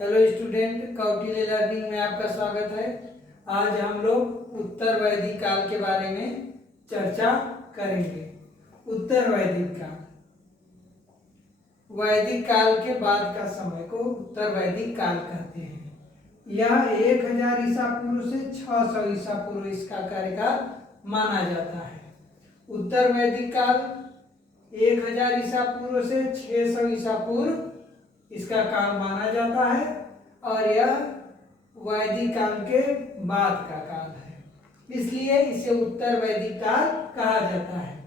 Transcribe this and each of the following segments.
Hello student, Kautilya learning में आपका स्वागत है। आज हम लोग उत्तर वैदिक काल के बारे में चर्चा करेंगे। उत्तर वैदिक काल, वैदिक काल के बाद का समय को उत्तर वैदिक काल कहते हैं। यह 1000 ईसा पूर्व से 600 ईसा पूर्व इसका कार्यकाल माना जाता है। उत्तर वैदिक काल 1000 ईसा पूर्व से 600 ईसा पूर्व इसका काल माना जाता है और यह वैदिक काल के बाद का काल है, इसलिए इसे उत्तर वैदिक काल कहा जाता है।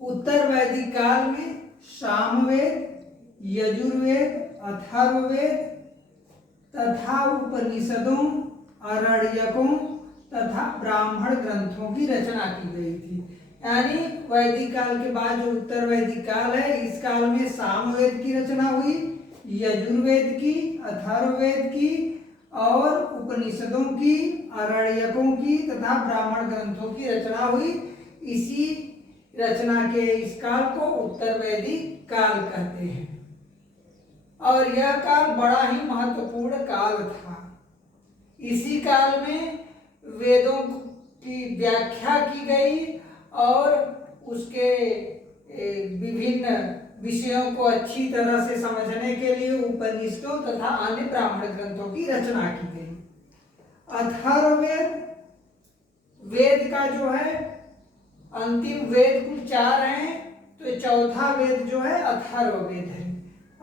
उत्तर वैदिक काल में सामवेद, यजुर्वेद, अथर्ववेद तथा उपनिषदों, आरण्यकों तथा ब्राह्मण ग्रंथों की रचना की गई थी। यानी वैदिक काल के बाद जो उत्तर वैदिक काल है, इस काल में सामवेद की रचना हुई, यजुर्वेद की, अथर्ववेद की और उपनिषदों की, आरण्यकों की तथा ब्राह्मण ग्रंथों की रचना हुई। इसी रचना के इस काल को उत्तर वैदिक काल कहते हैं और यह काल बड़ा ही महत्वपूर्ण काल था। इसी काल में वेदों की व्याख्या की गई और उसके विभिन्न विषयों को अच्छी तरह से समझने के लिए उपनिषदों तथा अन्य ब्राह्मण ग्रंथों की रचना की गई। अथर्ववेद वेद का जो है अंतिम वेद कुल 4 हैं, तो चौथा वेद जो है अथर्ववेद है।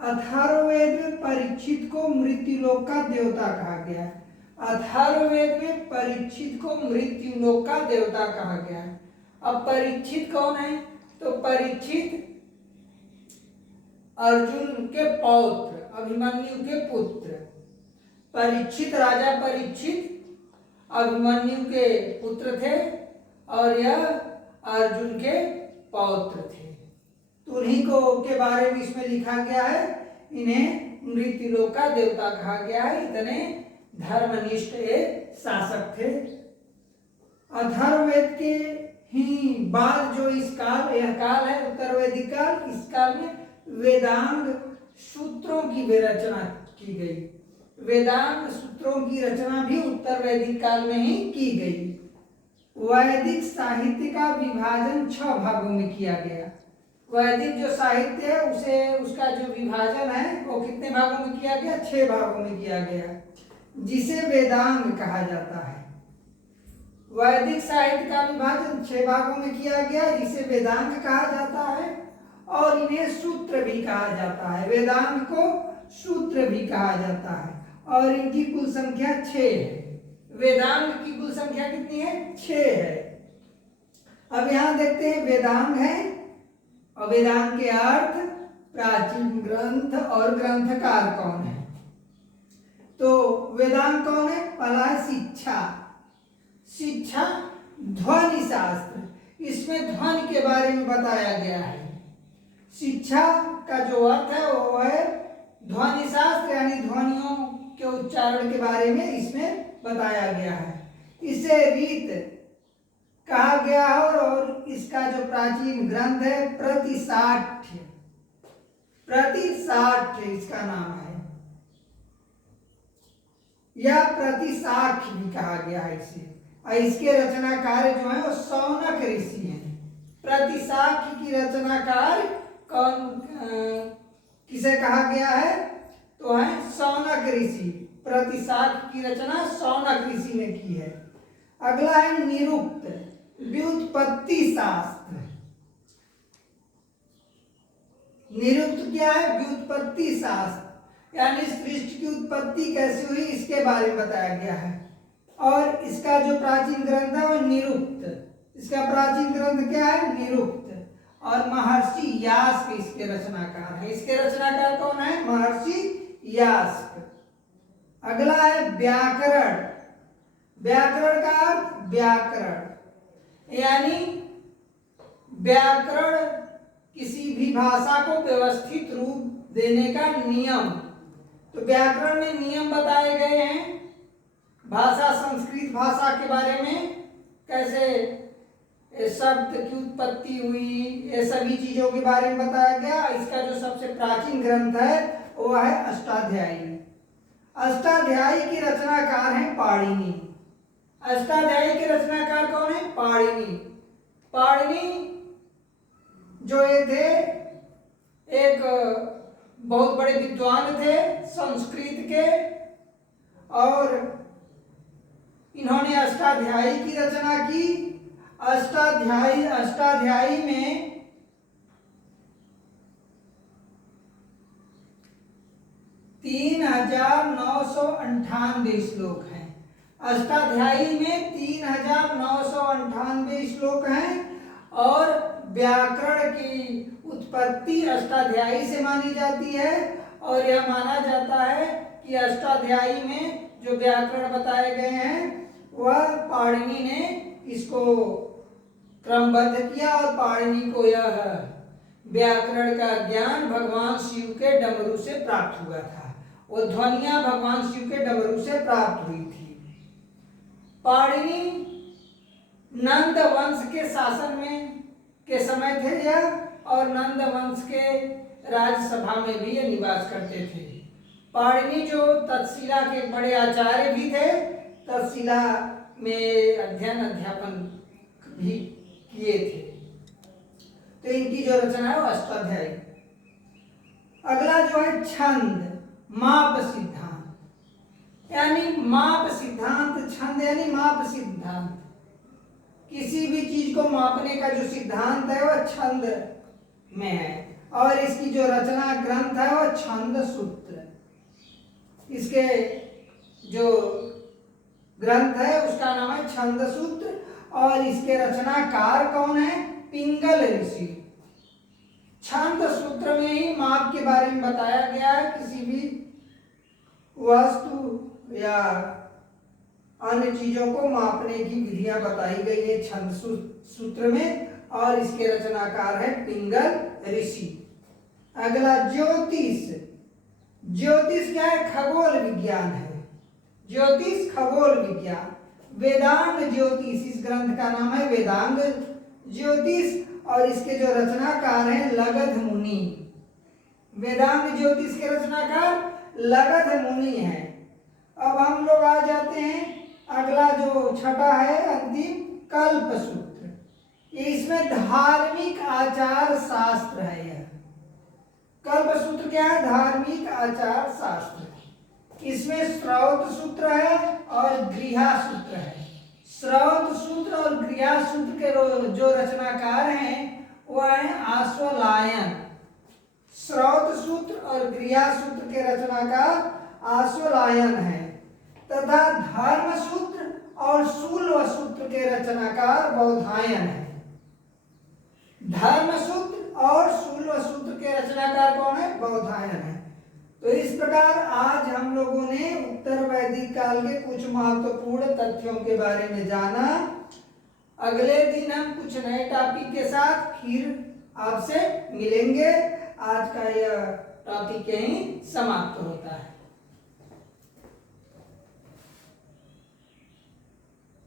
अथर्ववेद में परीक्षित को मृत्युलोक का देवता कहा गया है। अथर्ववेद में परीक्षित को मृत्युलोक का देवता कहा गया है। अब परीक्षित कौन है? तो परीक्षित अर्जुन के पौत्र, अभिमन्यु के पुत्र। परीक्षित, राजा परीक्षित अभिमन्यु के पुत्र थे और यह अर्जुन के पौत्र थे। तो उन्हीं को के बारे में इसमें लिखा गया है। इन्हें मृत्युलोक का देवता कहा गया है। इतने धर्मनिष्ठ एक शासक थे। अथर्ववेद के ही बाद जो इस काल, यह काल है उत्तर वैदिक काल। इस काल में वेदांग सूत्रों की भी रचना की गई। वेदांग सूत्रों की रचना भी उत्तर वैदिक काल में ही की गई। वैदिक साहित्य का विभाजन 6 भागों में किया गया। वैदिक जो साहित्य है उसे, उसका जो विभाजन है वो कितने भागों में किया गया? 6 भागों में किया गया, जिसे वेदांग कहा जाता है। वैदिक साहित्य का विभाजन 6 भागों में किया गया, जिसे वेदांग कहा जाता है और इन्हें सूत्र भी कहा जाता है। वेदांग को सूत्र भी कहा जाता है और इनकी कुल संख्या 6 है। वेदांग की कुल संख्या कितनी है? 6 है। अब यहां देखते हैं वेदांग है और वेदांग के अर्थ, प्राचीन ग्रंथ और ग्रंथकार कौन है। तो वेदांग कौन है? पहला है शिक्षा। शिक्षा ध्वनि शास्त्र, इसमें ध्वनि के बारे में बताया गया है। शिक्षा का जो अर्थ है वो है ध्वनि शास्त्र, यानी ध्वनियों के उच्चारण के बारे में इसमें बताया गया है। इसे रीत कहा गया है और इसका जो प्राचीन ग्रंथ है प्रतिशाठ्य, प्रतिशाठ्य इसका नाम है, या प्रतिशाख्य भी कहा गया है इसे। और इसके रचनाकार जो है वो सौनक ऋषि हैं। प्रतिशाख्य की रचनाकार कौन, किसे कहा गया है? तो है सौनक ऋषि। प्रतिशाख्य की रचना सौनक ऋषि ने की है। अगला है निरुक्त, व्युत्पत्ति शास्त्र। निरुक्त क्या है? व्युत्पत्ति शास्त्र, यानी सृष्टि की उत्पत्ति कैसे हुई इसके बारे में बताया गया है। और इसका जो प्राचीन ग्रंथ है वो निरुक्त। इसका प्राचीन ग्रंथ क्या है? निरुक्त। और महर्षि यास्क इसके रचनाकार है। इसके रचनाकार कौन है? महर्षि यास्क। अगला है व्याकरण। व्याकरण का अर्थ व्याकरण, यानी व्याकरण किसी भी भाषा को व्यवस्थित रूप देने का नियम। तो व्याकरण में नियम बताए गए हैं। भाषा, संस्कृत भाषा के बारे में कैसे शब्द की उत्पत्ति हुई, ये सभी चीजों के बारे में बताया गया। इसका जो सबसे प्राचीन ग्रंथ है वो है अष्टाध्यायी। अष्टाध्यायी की रचनाकार है पाणिनि। अष्टाध्यायी के रचनाकार कौन है? पाणिनि। पाणिनि जो ये थे एक बहुत बड़े विद्वान थे संस्कृत के, और इन्होंने अष्टाध्यायी की रचना की। अष्टाध्यायी में 3998 श्लोक हैं। अष्टाध्यायी में 3998 श्लोक हैं, और व्याकरण की उत्पत्ति अष्टाध्यायी से मानी जाती है। और यह माना जाता है कि अष्टाध्यायी में जो व्याकरण बताए गए हैं वह पाणिनि ने इसको क्रमबद्ध किया, और पाणिनि को यह व्याकरण का ज्ञान भगवान शिव के डमरू से प्राप्त हुआ था। वो ध्वनियां भगवान शिव के डमरू से प्राप्त हुई थी। पाणिनि नंद वंश के शासन में के समय थे यह, और नंद वंश के राजसभा में भी ये निवास करते थे। पाणिनि जो तक्षशिला के बड़े आचार्य भी थे, तक्षशिला में अध्ययन अध्यापन भी किए थे। तो इनकी जो रचना है वो अष्टाध्यायी। अगला जो है छंद, माप सिद्धांत, यानी माप सिद्धांत। छंद यानी माप सिद्धांत। किसी भी चीज को मापने का जो सिद्धांत है वह छंद में है, और इसकी जो रचना ग्रंथ है वह छंद सूत्र। इसके जो ग्रंथ है उसका नाम है छंद सूत्र, और इसके रचनाकार कौन है? पिंगल ऋषि। छंद सूत्र में ही माप के बारे में बताया गया है। किसी भी वस्तु या अन्य चीजों को मापने की विधियां बताई गई है छंद सूत्र में, और इसके रचनाकार है पिंगल ऋषि। अगला ज्योतिष। ज्योतिष क्या है? खगोल विज्ञान है। ज्योतिष खगोल विज्ञान। वेदांग ज्योतिष, इस ग्रंथ का नाम है वेदांग ज्योतिष, और इसके जो रचनाकार हैं लगध मुनि। वेदांग ज्योतिष के रचनाकार लगध मुनि हैं। अब हम लोग आ जाते हैं अगला जो छठा है अंतिम, कल्प सूत्र। इसमें धार्मिक आचार शास्त्र है। यह कल्प सूत्र क्या है? धार्मिक आचार शास्त्र। इसमें श्रौत सूत्र है और गृहा सूत्र है। श्रौत सूत्र और गृहा सूत्र के जो रचनाकार हैं वह है आश्वलायन। श्रौत सूत्र और गृहा सूत्र के रचनाकार आश्वलायन है, तथा धर्म सूत्र और शूल्व सूत्र के रचनाकार बौधायन है। धर्म सूत्र और शूल्व सूत्र के रचनाकार कौन है? बौधायन है। तो इस प्रकार आज हम लोगों ने उत्तर वैदिक काल के कुछ महत्वपूर्ण तथ्यों के बारे में जाना। अगले दिन हम कुछ नए टॉपिक के साथ फिर आपसे मिलेंगे। आज का यह टॉपिक यहीं समाप्त होता है।